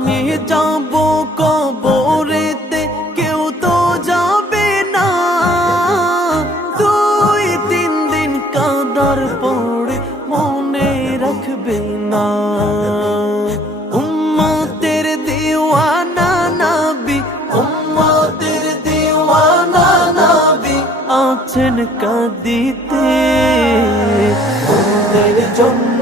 আমি যাব কবরেতে, কেউ তো যাবে না। দুই, তিন দিন কাদার পড়ে মনে রাখবে না। উম্মতের দিওয়ানা নাবি, উম্মতের দিওয়ানা নবী আছেন কাঁদিতে। জন্য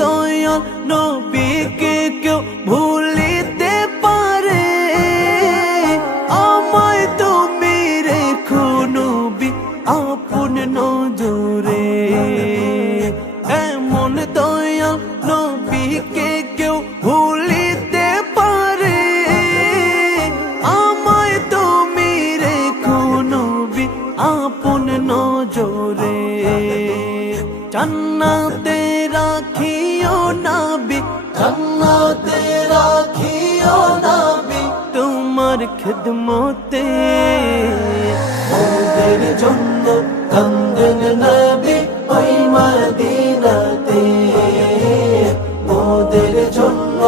দয়াল নবীকে কেউ ভুলিতে পারে। আমায় তুমি রেখো নবী, আপন নজরে। এমন দয়াল নবীকে কেউ ভুলিতে পারে। আমায় তুমি রেখো নবী, আপন নজরে। জান্নাতে জান্নাতে রাখিও নবী। তোমার খিদমতে ওদের জন্য কান্দেন নবী ওই মদিনাতে। ওদের জন্য